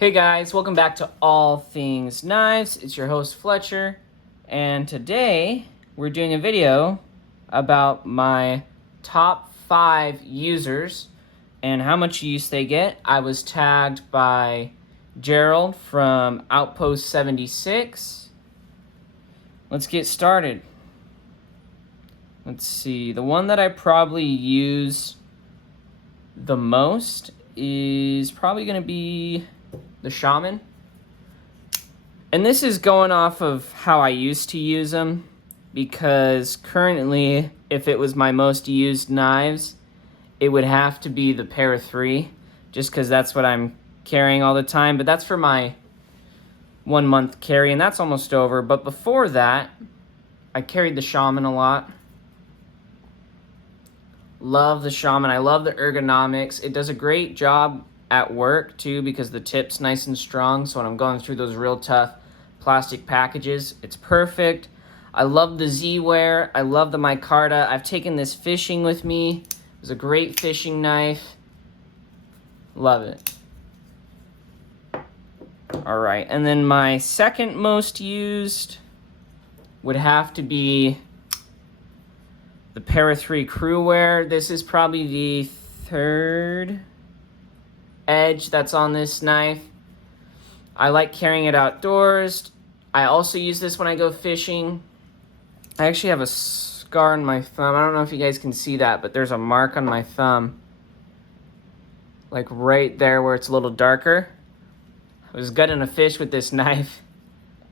Hey guys, welcome back to All Things Knives. It's your host Fletcher, and today we're doing a video about my top 5 users and how much use they get. I was tagged by Gerald from Outpost 76. Let's get started. Let's see, the one that I probably use the most is probably going to be the Shaman. And this is going off of how I used to use them, because currently, if it was my most used knives, it would have to be the Para 3, just because that's what I'm carrying all the time. But that's for my 1 month carry, and that's almost over. But before that, I carried the Shaman a lot. Love the Shaman. I love the ergonomics. It does a great job at work too, because the tip's nice and strong, so when I'm going through those real tough plastic packages, it's perfect. I love the Z-Wear. I love the micarta. I've taken this fishing with me. It's a great fishing knife. Love it. Alright, and then my second most used would have to be the Para 3 Crew Wear. This is probably the third edge that's on this knife. I like carrying it outdoors. I also use this when I go fishing. I actually have a scar on my thumb. I don't know if you guys can see that, but there's a mark on my thumb, like right there where it's a little darker. I was gutting a fish with this knife,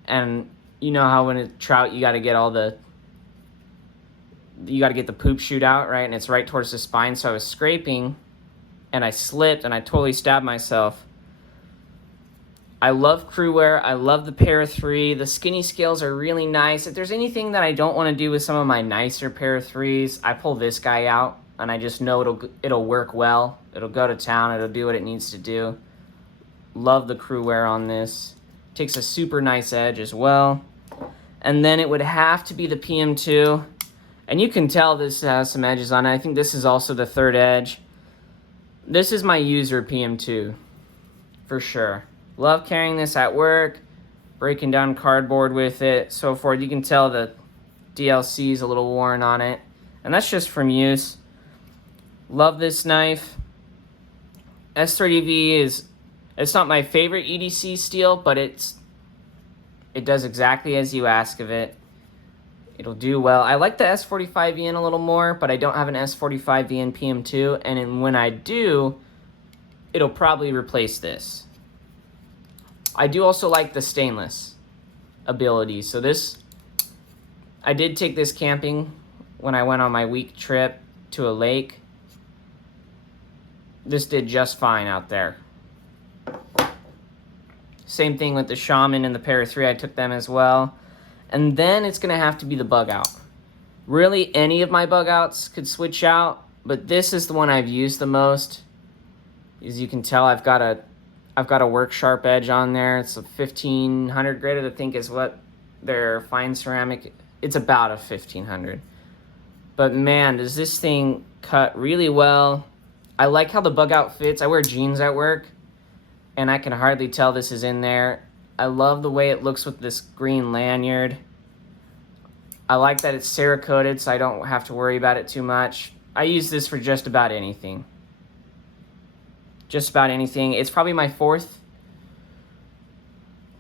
and you know how when it's trout you got to get the poop chute out, right? And it's right towards the spine, so I was scraping and I slipped and I totally stabbed myself. I love Crew Wear. I love the Para 3. The skinny scales are really nice. If there's anything that I don't want to do with some of my nicer Para 3s, I pull this guy out and I just know it'll work well. It'll go to town. It'll do what it needs to do. Love the Crew Wear on this. Takes a super nice edge as well. And then it would have to be the PM2. And you can tell this has some edges on it. I think this is also the third edge. This is my user PM2, for sure. Love carrying this at work, breaking down cardboard with it, so forth. You can tell the DLC is a little worn on it, and that's just from use. Love this knife. S30V it's not my favorite EDC steel, but it does exactly as you ask of it. It'll do well. I like the S45VN a little more, but I don't have an S45VN PM2, and when I do, it'll probably replace this. I do also like the stainless ability. So this, I did take this camping when I went on my week trip to a lake. This did just fine out there. Same thing with the Shaman and the Para 3, I took them as well. And then it's going to have to be the Bugout. Really, any of my Bugouts could switch out, but this is the one I've used the most. As you can tell, I've got a work sharp edge on there. It's a 1500 graded, I think is what their fine ceramic. It's about a 1500. But man, does this thing cut really well. I like how the Bugout fits. I wear jeans at work, and I can hardly tell this is in there. I love the way it looks with this green lanyard. I like that it's Cerakoted, so I don't have to worry about it too much. I use this for just about anything. Just about anything. It's probably my 4th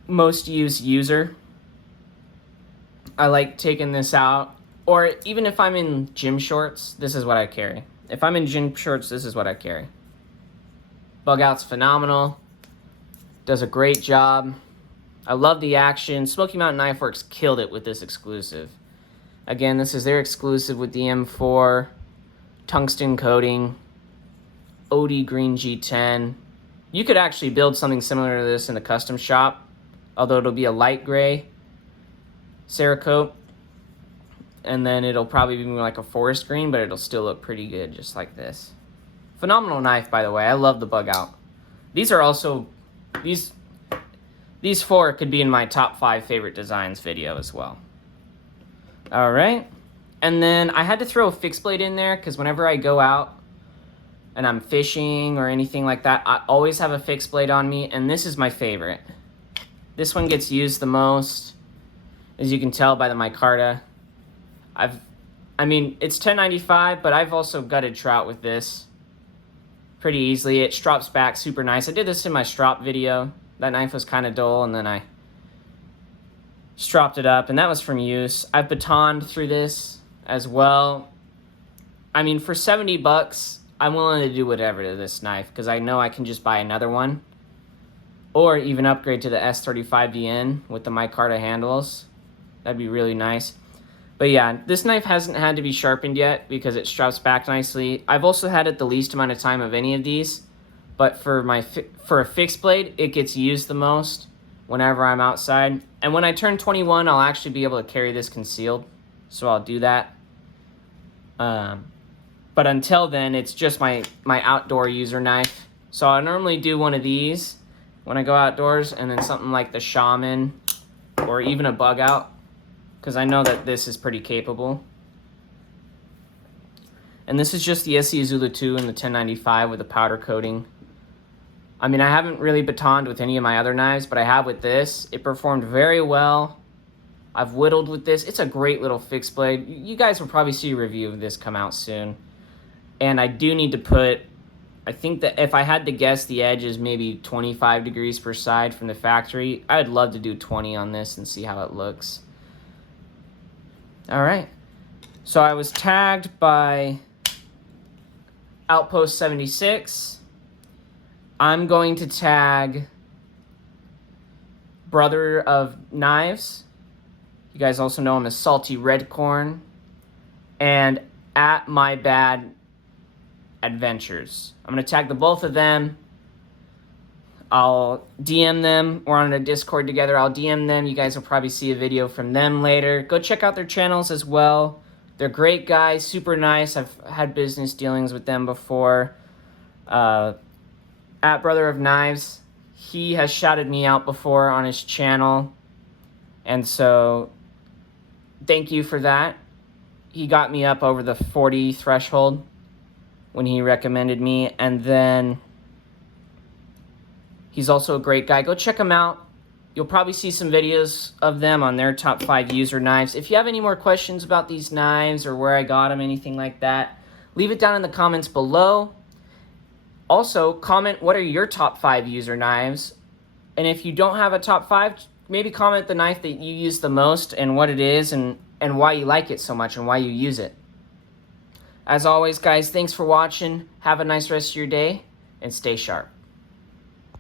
most used user. I like taking this out. Or even if I'm in gym shorts, this is what I carry. If I'm in gym shorts, this is what I carry. Bugout's phenomenal. Does a great job. I love the action. Smoky Mountain Knife Works killed it with this exclusive. Again, this is their exclusive with the M4, tungsten coating, OD green G10. You could actually build something similar to this in the custom shop, although it'll be a light gray Cerakote, and then it'll probably be more like a forest green, but it'll still look pretty good just like this. Phenomenal knife, by the way. I love the Bugout. These are also, these 4 could be in my top 5 favorite designs video as well. All right. And then I had to throw a fixed blade in there because whenever I go out and I'm fishing or anything like that, I always have a fixed blade on me, and this is my favorite. This one gets used the most, as you can tell by the micarta. I mean, it's $10.95, but I've also gutted trout with this pretty easily. It strops back super nice. I did this in my strop video. That knife was kind of dull, and then I stropped it up, and that was from use. I've batoned through this as well. I mean, for 70 bucks, I'm willing to do whatever to this knife, because I know I can just buy another one, or even upgrade to the S35VN with the micarta handles. That'd be really nice. But yeah, this knife hasn't had to be sharpened yet because it straps back nicely. I've also had it the least amount of time of any of these, but for a fixed blade, it gets used the most whenever I'm outside. And when I turn 21, I'll actually be able to carry this concealed, so I'll do that. But until then, it's just my outdoor user knife. So I normally do one of these when I go outdoors, and then something like the Shaman or even a Bugout, because I know that this is pretty capable. And this is just the SE Zulu 2 in the 1095 with a powder coating. I mean, I haven't really batoned with any of my other knives, but I have with this. It performed very well. I've whittled with this. It's a great little fixed blade. You guys will probably see a review of this come out soon. And I do need to put, I think that if I had to guess, the edge is maybe 25 degrees per side from the factory. I'd love to do 20 on this and see how it looks. All right. So I was tagged by Outpost 76. I'm going to tag Brother of Knives. You guys also know him as Salty Red Corn. And at My Bad Adventures. I'm going to tag the both of them. I'll DM them. We're on a Discord together. I'll DM them. You guys will probably see a video from them later. Go check out their channels as well. They're great guys, super nice. I've had business dealings with them before. At Brother of Knives, he has shouted me out before on his channel. And so, thank you for that. He got me up over the 40 threshold when he recommended me. And then he's also a great guy. Go check him out. You'll probably see some videos of them on their top 5 user knives. If you have any more questions about these knives or where I got them, anything like that, leave it down in the comments below. Also, comment what are your top 5 user knives. And if you don't have a top 5, maybe comment the knife that you use the most and what it is and why you like it so much and why you use it. As always, guys, thanks for watching. Have a nice rest of your day and stay sharp.